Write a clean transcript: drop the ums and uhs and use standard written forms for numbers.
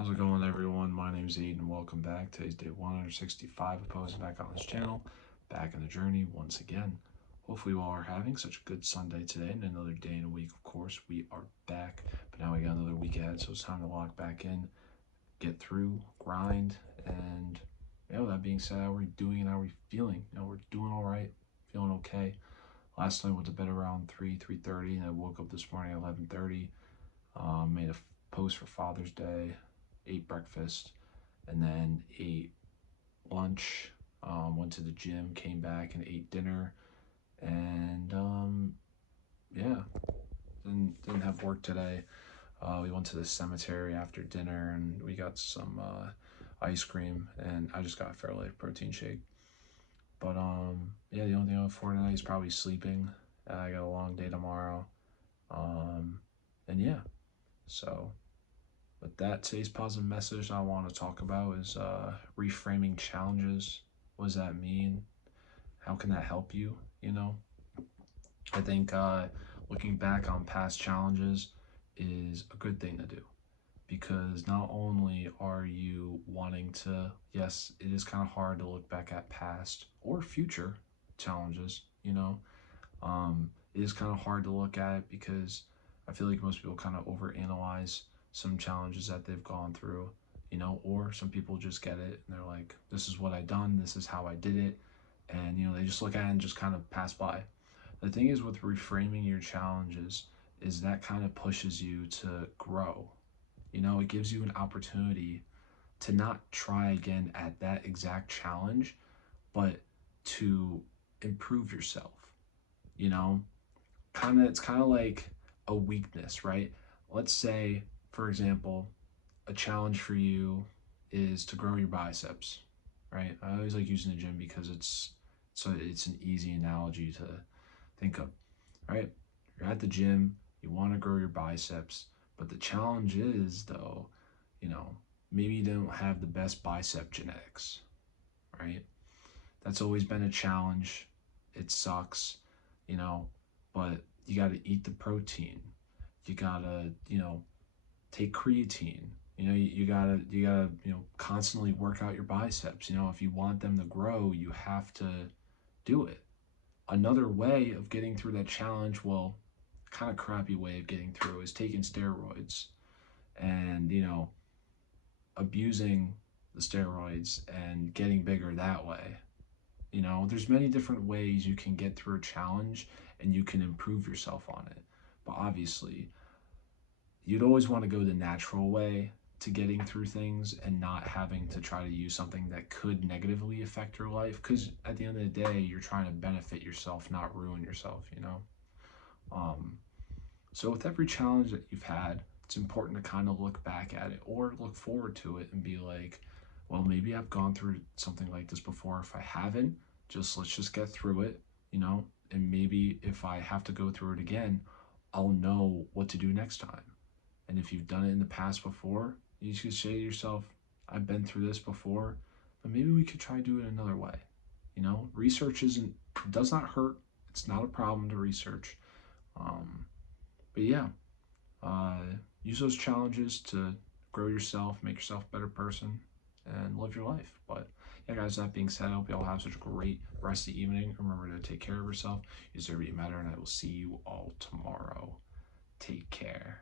How's it going, everyone? My name's Aiden. Welcome back. Today's day 165 of posting back on this channel. Back on the journey once again. Hopefully you all are having such a good Sunday today and another day in a week, of course. We are back, but now we got another week ahead, so it's time to lock back in, get through, grind, and that being said, how are we doing and how are we feeling? We're doing all right, feeling okay. Last night went to bed around 3:30, and I woke up this morning at 11:30. Made a post for Father's Day, ate breakfast, and then ate lunch. Went to the gym, came back and ate dinner, and yeah, didn't have work today. We went to the cemetery after dinner, and we got some ice cream, and I just got a Fairlife protein shake. But yeah, the only thing I look for tonight is probably sleeping. I got a long day tomorrow, and yeah, so. But that today's positive message I want to talk about is reframing challenges. What does that mean? How can that help you? I think looking back on past challenges is a good thing to do because not only are you wanting to, yes, it is kind of hard to look back at past or future challenges, it is kind of hard to look at it because I feel like most people kind of overanalyze some challenges that they've gone through, or some people just get it and they're like, this is what I done, this is how I did it, and they just look at it and just kind of pass by. The thing is with reframing your challenges is that kind of pushes you to grow. It gives you an opportunity to not try again at that exact challenge, but to improve yourself. You know, it's kind of like a weakness, right? Let's say, for example, a challenge for you is to grow your biceps, right? I always like using the gym because it's an easy analogy to think of, right? You're at the gym, you want to grow your biceps, but the challenge is though, you know, maybe you don't have the best bicep genetics, right? That's always been a challenge. It sucks, you know, but you got to eat the protein. You got to, take creatine. You gotta, constantly work out your biceps. If you want them to grow, you have to do it. Another way of getting through that challenge, well, kind of crappy way of getting through is taking steroids and, abusing the steroids and getting bigger that way. There's many different ways you can get through a challenge and you can improve yourself on it. But obviously, you'd always want to go the natural way to getting through things and not having to try to use something that could negatively affect your life, because at the end of the day you're trying to benefit yourself, not ruin yourself. So with every challenge that you've had, it's important to kind of look back at it or look forward to it and be like, well, maybe I've gone through something like this before. If I haven't, let's just get through it, and maybe if I have to go through it again, I'll know what to do next time. And if you've done it in the past before, you should say to yourself, I've been through this before, but maybe we could try to do it another way. Research does not hurt. It's not a problem to research. But yeah, uh, use those challenges to grow yourself, make yourself a better person, and live your life. But yeah, guys, that being said, I hope you all have such a great rest of the evening. Remember to take care of yourself. You deserve what you matter, and I will see you all tomorrow. Take care.